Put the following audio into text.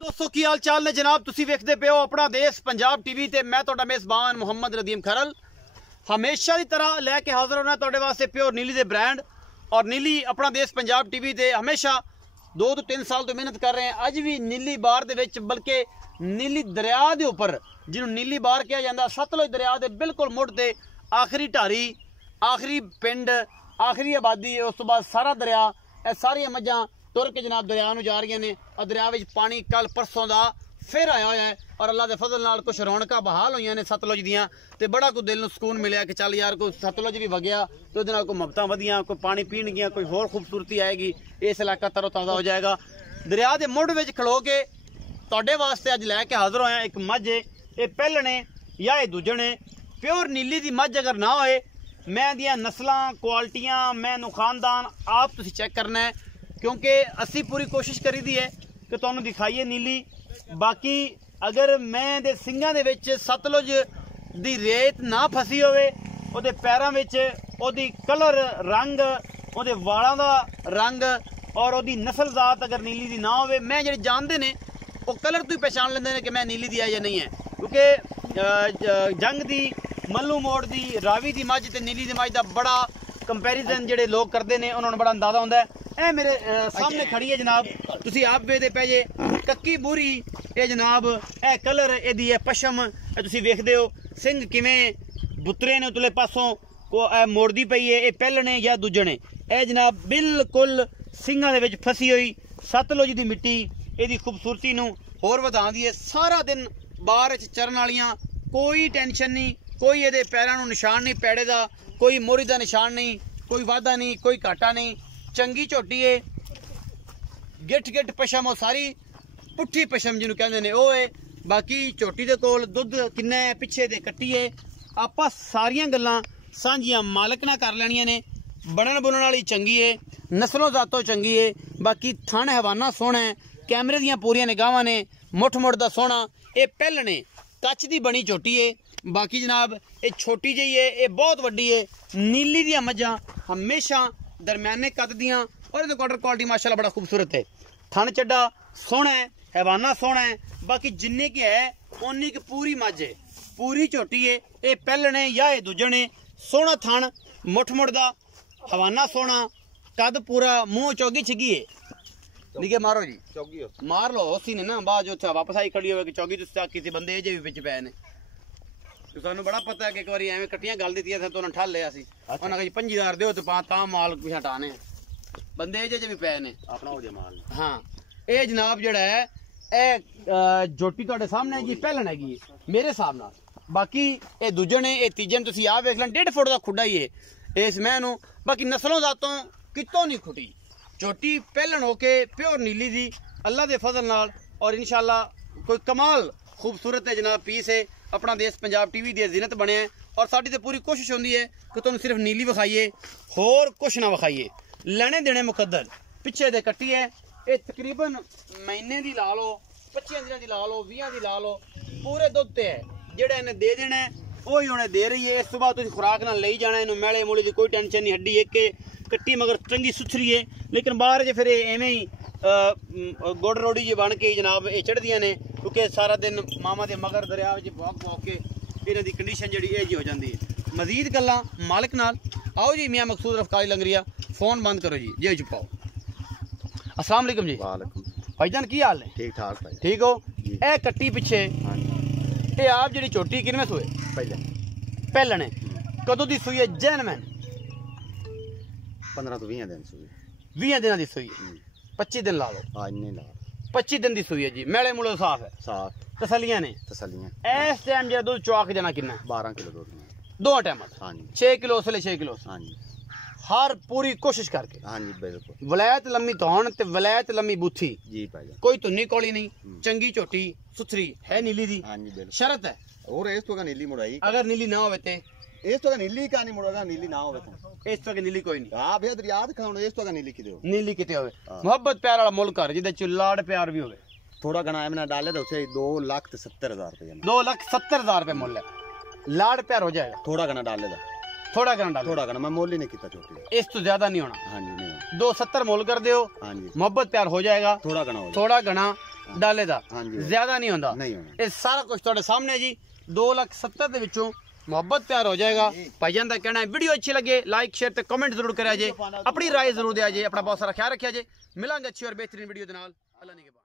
दोस्तों की हाल चाल ने जनाब, तुसी वेखदे पे हो अपना देश पंजाब टीवी ते मैं तुहाडा मेज़बान मुहम्मद रदीम खरल हमेशा की तरह लैके हाजिर होना तुहाडे वास्ते प्योर नीली दे ब्रांड। और नीली अपना देश पंजाब टीवी ते हमेशा 2 तो 3 साल तो मेहनत कर रहे हैं। अज भी नीली बार दे विच, बल्कि नीली दरिया दे उपर जिन्होंने नीली बार कहा जाता, सतलुज दरिया दे बिल्कुल मुड़ ते आखिरी ढारी, आखिरी पिंड, आखिरी आबादी, उस तो बाद सारा दरिया, यह सारिया मझां तुर के जनाब दरिया नूं जा रही ने। और दरिया में पानी कल परसों का फिर आया हुआ है और अल्लाह के फजल नाल कुछ रौनक बहाल हुई ने सतलुज दियाँ, तो बड़ा कोई दिल नूं सुकून मिले कि चल यार कोई सतलुज भी वगया तो उहदे नाल कोई मुहब्बतां वधियां, कोई पानी पीणगियां, कोई होर खूबसूरती आएगी, इस इलाका तरोताज़ा हो जाएगा। दरिया के मुड़ विच खलो के तुहाडे वास्ते अज लैके हाजिर होया एक मझ, ये पहलने या ये दूजने प्योर नीली की मझ अगर ना होए, मैं दियां नस्लां क्वालिटियां मैं खानदान आप तुसीं चेक करना है, क्योंकि असी पूरी कोशिश करी दी है कि तुहानूं दिखाइए नीली। बाकी अगर मैं दे सिंगां दे विच सतलुज दी रेत ना फसी होवे, उहदे पैरां विच उहदी कलर रंग, उहदे वालां दा रंग और उहदी नस्ल जात अगर नीली दी ना होवे, मैं जेह्ड़े जानदे ने वो कलर तो ही पहचान लेंदे ने कि मैं नीली दी है या नहीं है। क्योंकि जंग दी, मल्लू मोड़ दी, रावी दी मझ ते नीली दी मझ दा बड़ा कंपैरिजन जेह्ड़े लोग करते हैं, उन्होंने बड़ा अंदाजा होंदा है। ए मेरे सामने खड़ी है जनाब, तुसी आप वेखदे पे जे कक्की बूरी, ये जनाब ए कलर एदी है पशम, तुसी वेखदे हो सिंह किवें बुतरे ने उतले पासों को मोड़दी पई है, ये पहलने या दूजने, ए जनाब बिल्कुल सिंघां दे विच फसी हुई सतलुज दी मिट्टी एदी खूबसूरती नूं होर वधांदी है। सारा दिन बाहर च चरन वालियां, कोई टेंशन नहीं, कोई एदे पैरां नूं निशान नहीं पैड़े दा, कोई मोरी दा निशान नहीं, कोई वाधा नहीं, कोई घाटा नहीं, चंगी झोटी है, गिठ गिठ पशम, वो सारी पुट्ठी पशम जिन्हों कहते हैं वो है। बाकी झोटी दे कोल दुध किन्ना है, पिछे दे कट्टी है, आपां सारियां गल्लां सांझियां मालक ना कर लैनियां ने। बनन बुनन वाली चंगी है, नस्लों जातों चंगी है, बाकी थन हवाना सोहना है, कैमरे दियां पूरियां निगाहां ने, मुठ मुठ दा सोहना, ये पहलने कच दी बनी झोटी है। बाकी जनाब ये छोटी जी है, ये बहुत वड्डी है। नीली दियां मझां हमेशा दरम्याने कद दियां और ये कॉर्डर क्वालिटी माशाल्लाह बड़ा खूबसूरत है। थन चड्डा सोहना है, हैवाना सोहना है, बाकी जिन्ने की है उन्नी की पूरी मझ है, पूरी झोटी है। ये पहलने या ये दूजने, सोहना थन, मुठ मुठ दा, हवाना सोहना, कद पूरा, मुंह चौगी छिगी है। निके मारो जी चौगी मार लो, उसी ने ना बाद जो वापस आई खड़ी हो चौगी तो किसी बंदे ये भी पिछ पे ने, तो सानू बड़ा पता है कि एक बार एवं कट्टियां गल दी तो उन्हें ठल लिया सी, उन्हें 25,000 दो तो ता माल कुछ हटाने बंदे ये भी पे ने अपना हो जाए माल। हाँ ये जनाब जड़ा है ए जोटी तुहाडे सामने जी पहलन हैगी मेरे हिसाब नाल। बाकी ये दूजे ने, ये तीजे ने तुसीं आप वेख लैन, 1.5 फुट का खुड्डा ही है इस मैं नूं। बाकी नस्लों जातों कितों नहीं खुटी, झोटी पहलन होके प्योर नीली दी अल्लाह के फजल नाल, और इंशाल्लाह कोई कमाल खूबसूरत है जनाब पीस है। अपना देश पंजाब टीवी दी जिनत बने हैं और साडी तो पूरी कोशिश होंदी है कि तुहानूं सिर्फ नीली विखाइए, होर कुछ ना विखाइए। लेने देने मुकद्दर, पिछे दे कट्टी है, ये तकरीबन महीने की ला लो, 25 दिन की ला लो, 20 की ला लो, पूरे दुध ते है जेड़ा इन्हें दे देना है वही उन्हें दे रही है। इस सुबह तुसीं खुराक नाल ले जाना, इन्हूं मैले मूले की कोई टेंशन नहीं, हड्डी एक कट्टी मगर चंगी सुथरी है। लेकिन बाहर जे फिर एवें ही गुड़ रोड़ी जी बन के जनाब ये चढ़दियां ने, क्योंकि सारा दिन मामा दे मगर दरिया में भौक भौक के इन्हां दी कंडीशन जी जी हो जाती है। मजीद गल्लां मालिक नाल आओ जी। मियाँ मकसूद रफकारी लंगरिया, फोन बंद करो जी, जे चुपाओ। अस्सलाम वालेकुम जी। वालेकुम भाईजान की हाल है? ठीक ठाक भाई। ठीक हो? ए कट्टी पिछे ये आप जी झोटी किनवें सूए? पहलने कदों दी सूई है? जैनमैन 15 तो 20 दिन सूई, 20 दिन की सूई है, 25 दिन ला लो, आज नहीं ला 25 दिन की सूई है जी, मेले मूले साफ है, साफ तसलियां ने। तसलियां इस टाइम जो दूध चुआ के जाना कितना? 12 किलो दूध में। दो टाइम? हाँ जी 6 किलो उसले 6 किलो। हाँ जी हर पूरी कोशिश करके। हाँ जी बिल्कुल। वलायत लम्मी धौन ते वलायत लम्मी बूथी जी भाई, कोई धुन्नी कोली नहीं, चंगी झोटी सुथरी है नीली दी। हाँ जी बिल्कुल। शरत है और इस तो का नीली मुड़ाई, अगर नीली ना होवे ते इस तो का नीली का नहीं मुड़ागा, नीली ना होवे तो इस तो की नीली कोई नहीं। हां बेहद याद खाओ, इस तो का नीली की दो, नीली किते होवे मोहब्बत प्यार वाला मुल्क कर जिदे च लाड़ प्यार भी होवे। थोड़ा घना मैंने डाले तो उसे 2,70,000 रुपए, 2,70,000 रुपए मुल्ल है, लाड़ प्यार हो जाएगा। थोड़ा घना डाले दा, थोड़ा घना डाल, थोड़ा घना मैं मोल ही नहीं किया छोटी, इस तो ज्यादा नहीं होना। हाँ जी नहीं, 2,70 मोल कर दो, हाँ जी मोहब्बत प्यार हो जाएगा। थोड़ा घना हो, थोड़ा घना ਡਾਲੇ ਦਾ ਹਾਂਜੀ। ਜ਼ਿਆਦਾ ਨਹੀਂ ਹੁੰਦਾ ਨਹੀਂ ਹੋਣਾ। ਇਹ ਸਾਰਾ ਕੁਝ ਤੁਹਾਡੇ ਸਾਹਮਣੇ ਜੀ 2,70,000 ਦੇ ਵਿੱਚੋਂ ਮੁਹੱਬਤ ਪਿਆਰ ਹੋ ਜਾਏਗਾ। ਭਾਈਜਾਨ ਦਾ ਕਹਿਣਾ ਹੈ ਵੀਡੀਓ ਅੱਛੀ ਲੱਗੇ ਲਾਈਕ ਸ਼ੇਅਰ ਤੇ ਕਮੈਂਟ ਜ਼ਰੂਰ ਕਰਿਆ ਜੇ, ਆਪਣੀ ਰਾਏ ਜ਼ਰੂਰ ਦਿਆ ਜੇ, ਆਪਣਾ ਬਹੁਤ ਸਾਰਾ ਖਿਆਲ ਰੱਖਿਆ ਜੇ। ਮਿਲਾਂਗੇ ਅੱਛੀ ਔਰ ਬਿਹਤਰੀਨ ਵੀਡੀਓ ਦੇ ਨਾਲ। ਅੱਲਾ ਨਿਗਹਿਬਾਨ।